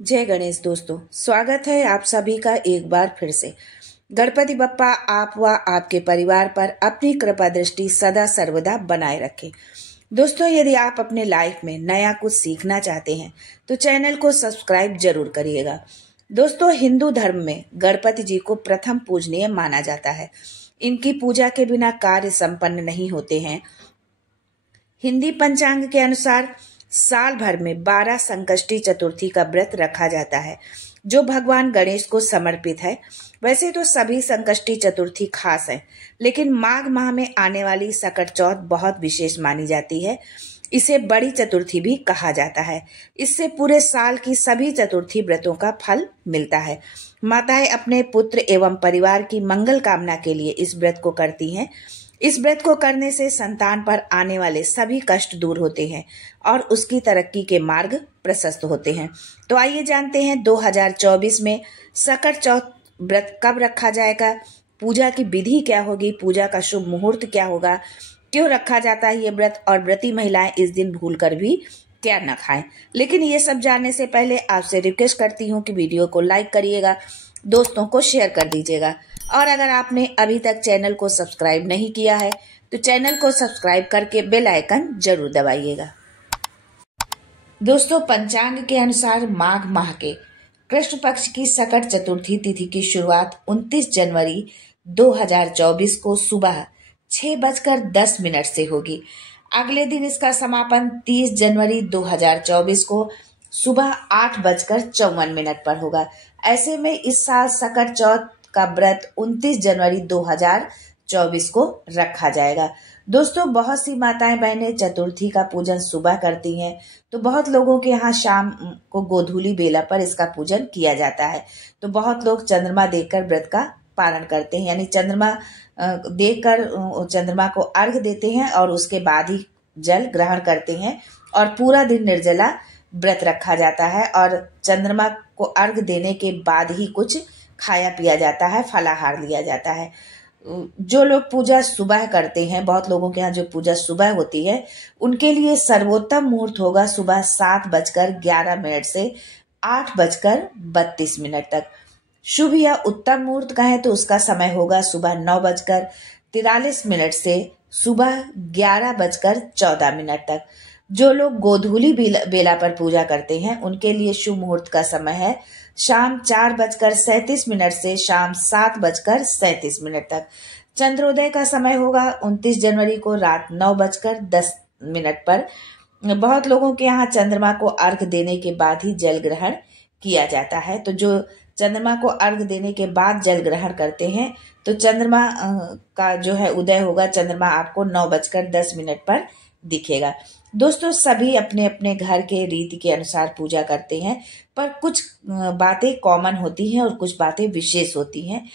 जय गणेश दोस्तों, स्वागत है आप सभी का एक बार फिर से। गणपति बप्पा आप व आपके परिवार पर अपनी कृपा दृष्टि सदा सर्वदा बनाए रखे। दोस्तों, यदि आप अपने लाइफ में नया कुछ सीखना चाहते हैं तो चैनल को सब्सक्राइब जरूर करिएगा। दोस्तों, हिंदू धर्म में गणपति जी को प्रथम पूजनीय माना जाता है। इनकी पूजा के बिना कार्य संपन्न नहीं होते हैं। हिंदी पंचांग के अनुसार साल भर में 12 संकष्टी चतुर्थी का व्रत रखा जाता है, जो भगवान गणेश को समर्पित है। वैसे तो सभी संकष्टी चतुर्थी खास है, लेकिन माघ माह में आने वाली सकट चौथ बहुत विशेष मानी जाती है। इसे बड़ी चतुर्थी भी कहा जाता है। इससे पूरे साल की सभी चतुर्थी व्रतों का फल मिलता है। माताएं अपने पुत्र एवं परिवार की मंगल कामना के लिए इस व्रत को करती हैं। इस व्रत को करने से संतान पर आने वाले सभी कष्ट दूर होते हैं और उसकी तरक्की के मार्ग प्रशस्त होते हैं। तो आइए जानते हैं 2024 में सकट चौथ व्रत कब रखा जाएगा, पूजा की विधि क्या होगी, पूजा का शुभ मुहूर्त क्या होगा, क्यों रखा जाता है ये व्रत, और व्रती महिलाएं इस दिन भूलकर भी क्या न खाएं। लेकिन ये सब जानने से पहले आपसे रिक्वेस्ट करती हूँ कि वीडियो को लाइक करिएगा, दोस्तों को शेयर कर दीजिएगा, और अगर आपने अभी तक चैनल को सब्सक्राइब नहीं किया है तो चैनल को सब्सक्राइब करके बेल आइकन जरूर दबाइएगा। दोस्तों, पंचांग के अनुसार माघ माह के कृष्ण पक्ष की सकट चतुर्थी तिथि की शुरुआत 29 जनवरी 2024 को सुबह 6:10 से होगी। अगले दिन इसका समापन 30 जनवरी 2024 को सुबह 8:54 पर होगा। ऐसे में इस साल सकट चौथ का व्रत 29 जनवरी 2024 को रखा जाएगा। दोस्तों, बहुत सी माताएं बहनें चतुर्थी का पूजन सुबह करती हैं, तो बहुत लोगों के यहाँ शाम को गोधूली बेला पर इसका पूजन किया जाता है। तो बहुत लोग चंद्रमा देखकर व्रत का पालन करते हैं, यानी चंद्रमा देखकर चंद्रमा को अर्घ देते हैं और उसके बाद ही जल ग्रहण करते हैं, और पूरा दिन निर्जला व्रत रखा जाता है और चंद्रमा को अर्घ देने के बाद ही कुछ खाया पिया जाता है, फलाहार लिया जाता है। जो लोग पूजा सुबह करते हैं, बहुत लोगों के यहाँ जो पूजा सुबह होती है, उनके लिए सर्वोत्तम मुहूर्त होगा सुबह 7:11 से 8:32 तक। शुभ या उत्तम मुहूर्त कहें तो उसका समय होगा सुबह 9:43 से सुबह 11:14 तक। जो लोग गोधूली बेला पर पूजा करते हैं, उनके लिए शुभ मुहूर्त का समय है शाम 4:37 से शाम 7:37 तक। चंद्रोदय का समय होगा 29 जनवरी को रात 9:10 पर। बहुत लोगों के यहाँ चंद्रमा को अर्घ देने के बाद ही जल ग्रहण किया जाता है। तो जो चंद्रमा को अर्घ देने के बाद जल ग्रहण करते हैं, तो चंद्रमा का जो है उदय होगा, चंद्रमा आपको 9:10 पर दिखेगा। दोस्तों, सभी अपने अपने घर के रीति के अनुसार पूजा करते हैं, पर कुछ बातें कॉमन होती हैं और कुछ बातें विशेष होती हैं।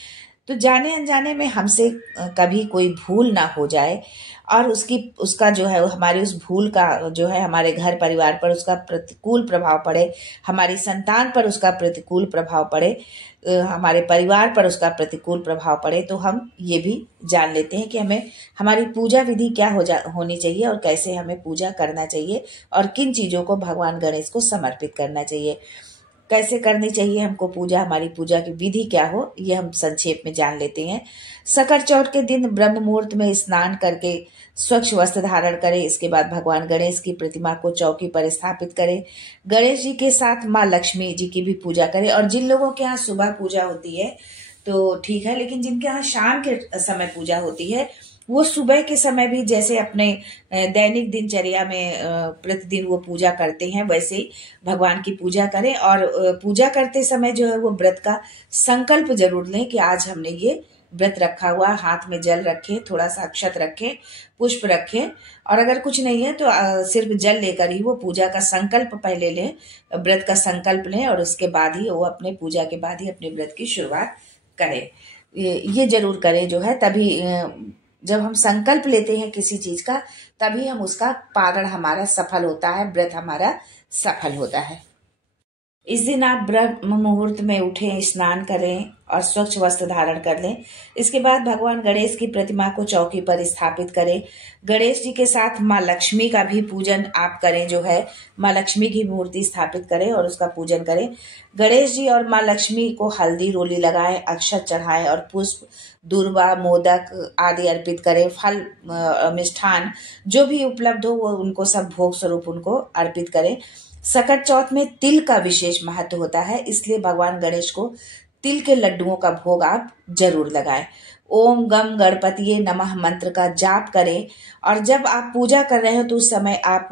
तो जाने अनजाने में हमसे कभी कोई भूल ना हो जाए और उसका जो है हमारी उस भूल का जो है हमारे घर परिवार पर उसका प्रतिकूल प्रभाव पड़े, हमारी संतान पर उसका प्रतिकूल प्रभाव पड़े, हमारे परिवार पर उसका प्रतिकूल प्रभाव पड़े, तो हम ये भी जान लेते हैं कि हमें हमारी पूजा विधि क्या होनी चाहिए और कैसे हमें पूजा करना चाहिए और किन चीज़ों को भगवान गणेश को समर्पित करना चाहिए, कैसे करनी चाहिए हमको पूजा, हमारी पूजा की विधि क्या हो, ये हम संक्षेप में जान लेते हैं। सकट चौथ के दिन ब्रह्म मुहूर्त में स्नान करके स्वच्छ वस्त्र धारण करें। इसके बाद भगवान गणेश की प्रतिमा को चौकी पर स्थापित करें। गणेश जी के साथ माँ लक्ष्मी जी की भी पूजा करें। और जिन लोगों के यहाँ सुबह पूजा होती है तो ठीक है, लेकिन जिनके यहाँ शाम के समय पूजा होती है, वो सुबह के समय भी जैसे अपने दैनिक दिनचर्या में प्रतिदिन वो पूजा करते हैं, वैसे ही भगवान की पूजा करें। और पूजा करते समय जो है वो व्रत का संकल्प जरूर लें कि आज हमने ये व्रत रखा हुआ, हाथ में जल रखें, थोड़ा सा अक्षत रखें, पुष्प रखें, और अगर कुछ नहीं है तो सिर्फ जल लेकर ही वो पूजा का संकल्प पहले लें, व्रत का संकल्प लें, और उसके बाद ही वो अपने पूजा के बाद ही अपने व्रत की शुरुआत करें। ये जरूर करें जो है, तभी जब हम संकल्प लेते हैं किसी चीज का, तभी हम उसका पालन हमारा सफल होता है, व्रत हमारा सफल होता है। इस दिन आप ब्रह्म मुहूर्त में उठें, स्नान करें और स्वच्छ वस्त्र धारण कर लें। इसके बाद भगवान गणेश की प्रतिमा को चौकी पर स्थापित करें। गणेश जी के साथ माँ लक्ष्मी का भी पूजन आप करें, जो है माँ लक्ष्मी की मूर्ति स्थापित करें और उसका पूजन करें। गणेश जी और माँ लक्ष्मी को हल्दी रोली लगाएं, अक्षत चढ़ाएं और पुष्प, दूर्वा, मोदक आदि अर्पित करें। फल, मिष्ठान जो भी उपलब्ध हो वो उनको सब भोग स्वरूप उनको अर्पित करें। सकट चौथ में तिल का विशेष महत्व होता है, इसलिए भगवान गणेश को तिल के लड्डुओं का भोग आप जरूर लगाएं। ओम गम गणपतिये नमः मंत्र का जाप करें और जब आप पूजा कर रहे हो तो उस समय आप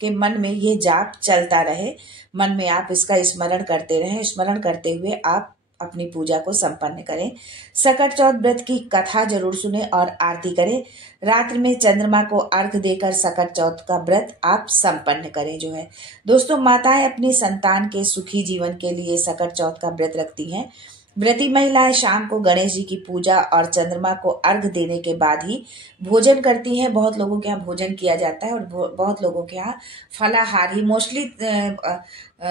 के मन में ये जाप चलता रहे, मन में आप इसका स्मरण करते रहें। स्मरण करते हुए आप अपनी पूजा को संपन्न करें। सकट चौथ व्रत की कथा जरूर सुने और आरती करें। रात्रि में चंद्रमा को अर्घ देकर सकट चौथ का व्रत आप संपन्न करें। जो है दोस्तों, माताएं अपनी संतान के सुखी जीवन के लिए सकट चौथ का व्रत रखती हैं। व्रती महिलाएं शाम को गणेश जी की पूजा और चंद्रमा को अर्घ देने के बाद ही भोजन करती हैं। बहुत लोगों के यहाँ भोजन किया जाता है और बहुत लोगों के यहाँ फलाहार ही, मोस्टली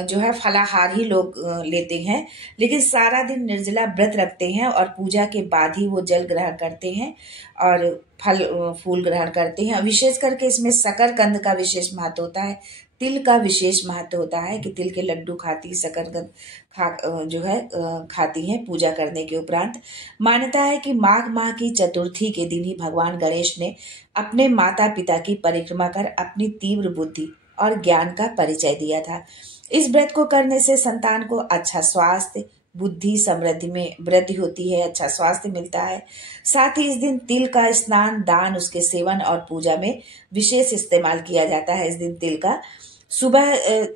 जो है फलाहार ही लोग लेते हैं, लेकिन सारा दिन निर्जला व्रत रखते हैं और पूजा के बाद ही वो जल ग्रहण करते हैं और फल फूल ग्रहण करते हैं। विशेष करके इसमें शकरकंद का विशेष महत्व होता है, तिल का विशेष महत्व होता है कि तिल के लड्डू खाती, शकरकंद खाती हैं पूजा करने के उपरांत। मान्यता है कि माघ माह की चतुर्थी के दिन ही भगवान गणेश ने अपने माता पिता की परिक्रमा कर अपनी तीव्र बुद्धि और ज्ञान का परिचय दिया था। इस व्रत को करने से संतान को अच्छा स्वास्थ्य, बुद्धि, समृद्धि में वृद्धि होती है, अच्छा स्वास्थ्य मिलता है। साथ ही इस दिन तिल का स्नान, दान, उसके सेवन और पूजा में विशेष इस्तेमाल किया जाता है। इस दिन तिल का सुबह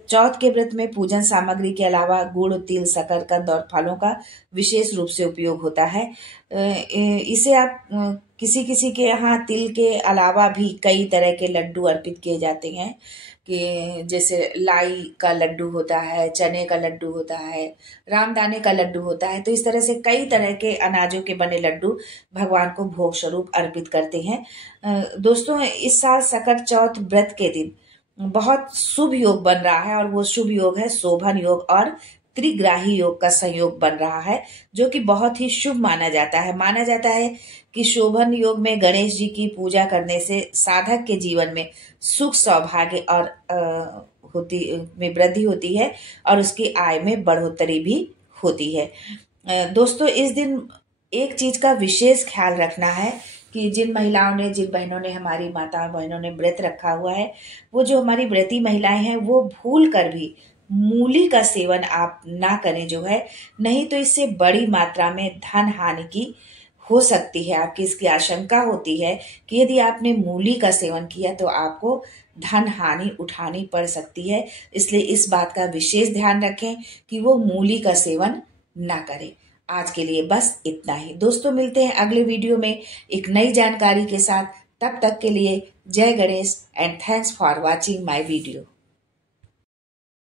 चौथ के व्रत में पूजन सामग्री के अलावा गुड़, तिल, शकरकंद और फलों का विशेष रूप से उपयोग होता है। इसे आप किसी किसी के यहाँ तिल के अलावा भी कई तरह के लड्डू अर्पित किए जाते हैं, कि जैसे लाई का लड्डू होता है, चने का लड्डू होता है, रामदाने का लड्डू होता है। तो इस तरह से कई तरह के अनाजों के बने लड्डू भगवान को भोग स्वरूप अर्पित करते हैं। दोस्तों, इस साल सकट चौथ व्रत के दिन बहुत शुभ योग बन रहा है और वो शुभ योग है शोभन योग और त्रिग्राही योग का संयोग बन रहा है, जो कि बहुत ही शुभ माना जाता है। माना जाता है कि शोभन योग में गणेश जी की पूजा करने से साधक के जीवन में सुख, सौभाग्य और में वृद्धि होती है और उसकी आय में बढ़ोतरी भी होती है। दोस्तों, इस दिन एक चीज का विशेष ख्याल रखना है कि जिन बहनों ने, हमारी माता बहनों ने व्रत रखा हुआ है, वो जो हमारी व्रती महिलाएं हैं, वो भूल कर भी मूली का सेवन आप ना करें, जो है नहीं तो इससे बड़ी मात्रा में धन हानि की हो सकती है। आपकी इसकी आशंका होती है कि यदि आपने मूली का सेवन किया तो आपको धन हानि उठानी पड़ सकती है। इसलिए इस बात का विशेष ध्यान रखें कि वो मूली का सेवन ना करें। आज के लिए बस इतना ही दोस्तों, मिलते हैं अगले वीडियो में एक नई जानकारी के साथ। तब तक के लिए जय Ganesh and thanks for watching my video.